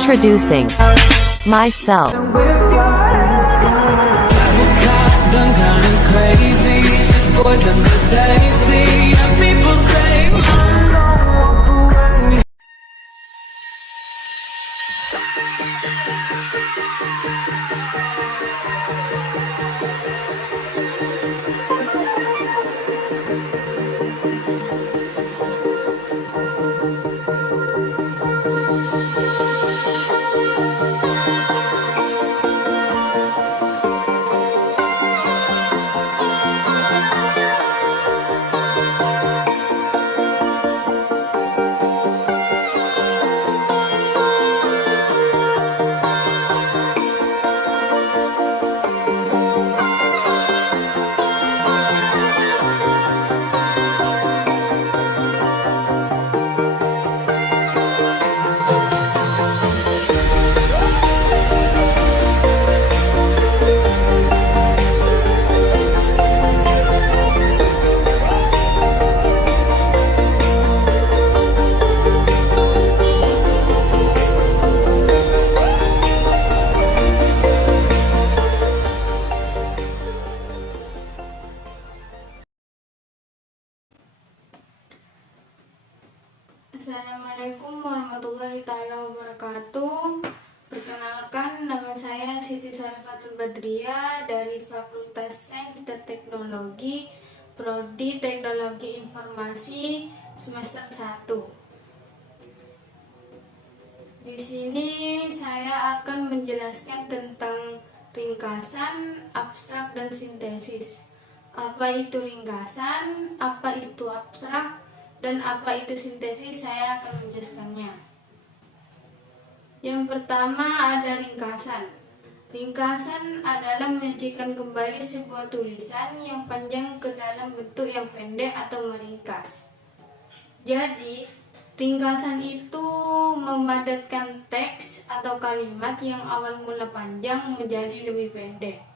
Introducing myself. Done kinda crazy, she's poison but tasty, and people say Assalamualaikum warahmatullahi taala wabarakatuh. Perkenalkan, nama saya Siti Syarifatul Badriah dari Fakultas Sains dan Teknologi, Prodi Teknologi Informasi semester 1. Di sini saya akan menjelaskan tentang ringkasan, abstrak, dan sintesis. Apa itu ringkasan, apa itu abstrak, dan apa itu sintesis, saya akan menjelaskannya. Yang pertama ada ringkasan. Ringkasan adalah menyajikan kembali sebuah tulisan yang panjang ke dalam bentuk yang pendek atau meringkas. Jadi, ringkasan itu memadatkan teks atau kalimat yang awal mula panjang menjadi lebih pendek.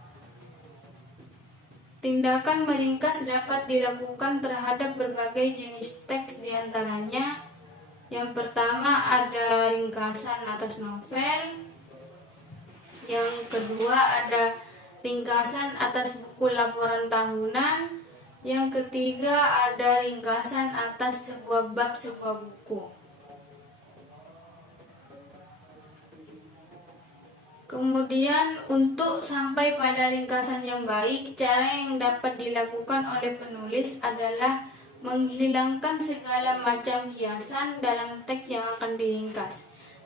Tindakan meringkas dapat dilakukan terhadap berbagai jenis teks, diantaranya yang pertama ada ringkasan atas novel, yang kedua ada ringkasan atas buku laporan tahunan, yang ketiga ada ringkasan atas sebuah bab sebuah buku. Kemudian untuk sampai pada ringkasan yang baik, cara yang dapat dilakukan oleh penulis adalah menghilangkan segala macam hiasan dalam teks yang akan diringkas.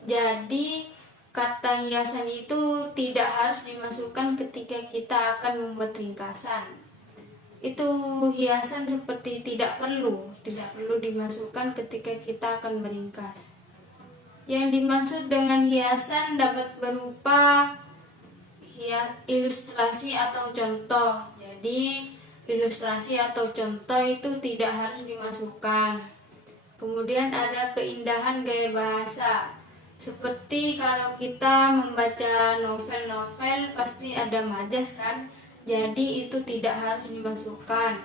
Jadi kata hiasan itu tidak harus dimasukkan ketika kita akan membuat ringkasan. Itu hiasan seperti tidak perlu dimasukkan ketika kita akan meringkas. Yang dimaksud dengan hiasan dapat berupa ilustrasi atau contoh. Jadi ilustrasi atau contoh itu tidak harus dimasukkan. Kemudian ada keindahan gaya bahasa. Seperti kalau kita membaca novel-novel pasti ada majas kan? Jadi itu tidak harus dimasukkan.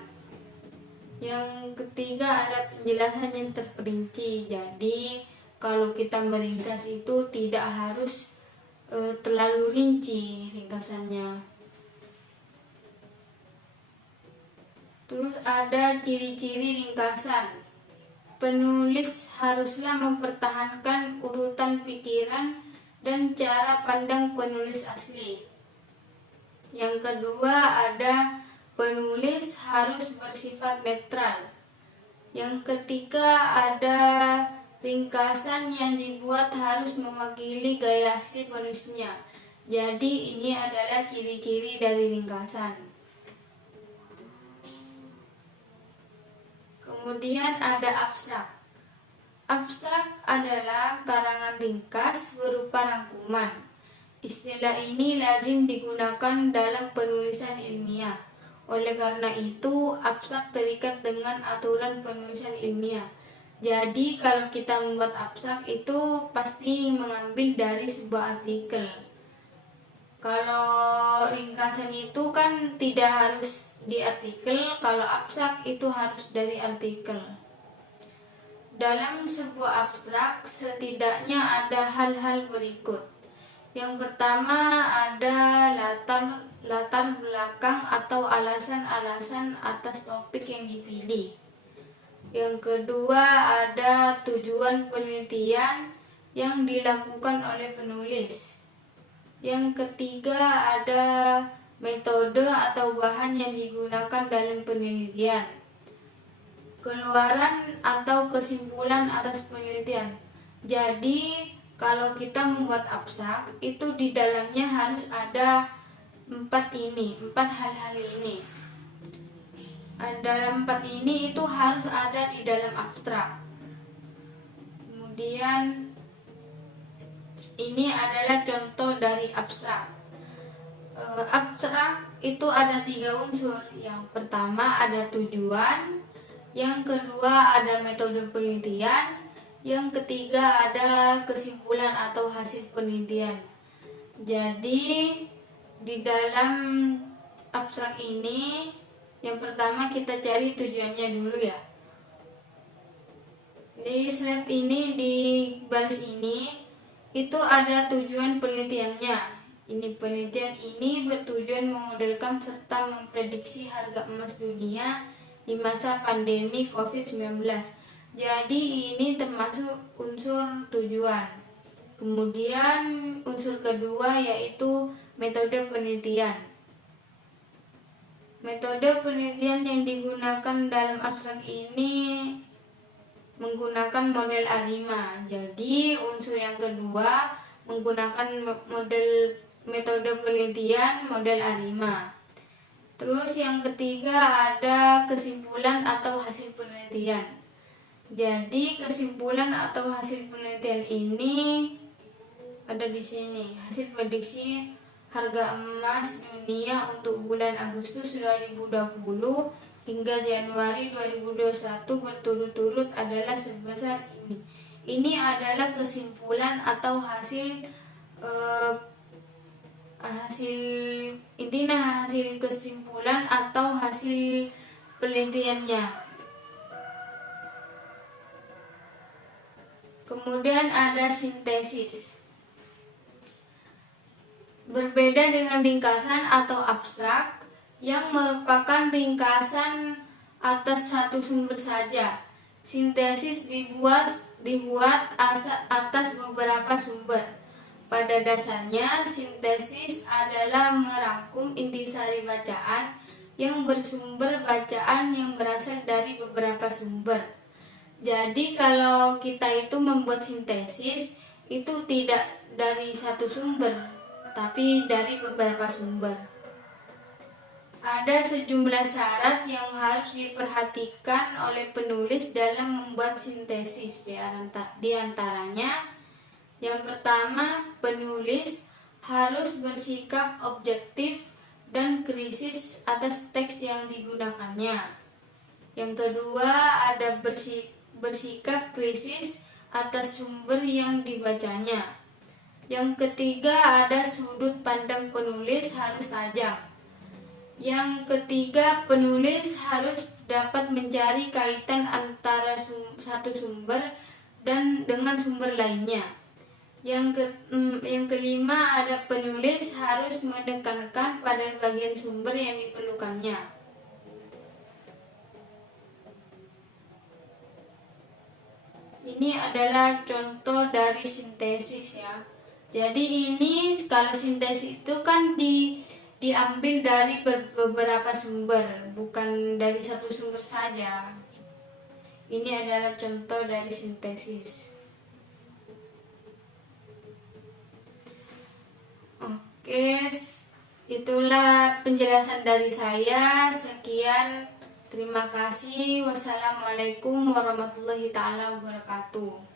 Yang ketiga ada penjelasan yang terperinci. Jadi kalau kita meringkas itu tidak harus terlalu rinci ringkasannya. Terus ada ciri-ciri ringkasan. Penulis haruslah mempertahankan urutan pikiran dan cara pandang penulis asli. Yang kedua ada penulis harus bersifat netral. Yang ketiga ada ringkasan yang dibuat harus mewakili gaya asli penulisnya. Jadi ini adalah ciri-ciri dari ringkasan. Kemudian ada abstrak. Abstrak adalah karangan ringkas berupa rangkuman. Istilah ini lazim digunakan dalam penulisan ilmiah. Oleh karena itu, abstrak terikat dengan aturan penulisan ilmiah. Jadi kalau kita membuat abstrak itu pasti mengambil dari sebuah artikel. Kalau ringkasan itu kan tidak harus di artikel, kalau abstrak itu harus dari artikel. Dalam sebuah abstrak setidaknya ada hal-hal berikut. Yang pertama ada latar belakang atau alasan-alasan atas topik yang dipilih. Yang kedua ada tujuan penelitian yang dilakukan oleh penulis. Yang ketiga ada metode atau bahan yang digunakan dalam penelitian. Keluaran atau kesimpulan atas penelitian. Jadi kalau kita membuat abstrak itu di dalamnya harus ada empat hal-hal ini. Dalam empat ini itu harus ada di dalam abstrak. Kemudian ini adalah contoh dari abstrak. Abstrak itu ada 3 unsur. Yang pertama ada tujuan, yang kedua ada metode penelitian, yang ketiga ada kesimpulan atau hasil penelitian. Jadi di dalam abstrak ini yang pertama kita cari tujuannya dulu ya. Di slide ini, di baris ini itu ada tujuan penelitiannya. Ini penelitian ini bertujuan memodelkan serta memprediksi harga emas dunia di masa pandemi COVID-19. Jadi ini termasuk unsur tujuan. Kemudian unsur kedua yaitu metode penelitian. Metode penelitian yang digunakan dalam abstrak ini menggunakan model A5. Jadi unsur yang kedua menggunakan metode penelitian model A5. Terus yang ketiga ada kesimpulan atau hasil penelitian. Jadi kesimpulan atau hasil penelitian ini ada di sini. Hasil prediksi harga emas dunia untuk bulan Agustus 2020 hingga Januari 2021 berturut-turut adalah sebesar ini. Ini adalah kesimpulan atau hasil kesimpulan atau hasil penelitiannya. Kemudian ada sintesis. Berbeda dengan ringkasan atau abstrak yang merupakan ringkasan atas satu sumber saja. Sintesis dibuat atas beberapa sumber. Pada dasarnya, sintesis adalah merangkum intisari bacaan yang bersumber bacaan yang berasal dari beberapa sumber. Jadi kalau kita itu membuat sintesis itu tidak dari satu sumber, tapi dari beberapa sumber. Ada sejumlah syarat yang harus diperhatikan oleh penulis dalam membuat sintesis. Di antaranya, yang pertama, penulis harus bersikap objektif dan kritis atas teks yang digunakannya. Yang kedua, ada bersikap kritis atas sumber yang dibacanya. Yang ketiga, ada sudut pandang penulis harus tajam. Yang ketiga, penulis harus dapat mencari kaitan antara satu sumber dan dengan sumber lainnya. Yang kelima, ada penulis harus menekankan pada bagian sumber yang diperlukannya. Ini adalah contoh dari sintesis ya. Jadi ini kalau sintesis itu kan diambil dari beberapa sumber, bukan dari satu sumber saja. Ini adalah contoh dari sintesis. Oke, itulah penjelasan dari saya. Sekian, terima kasih. Wassalamualaikum warahmatullahi taala wabarakatuh.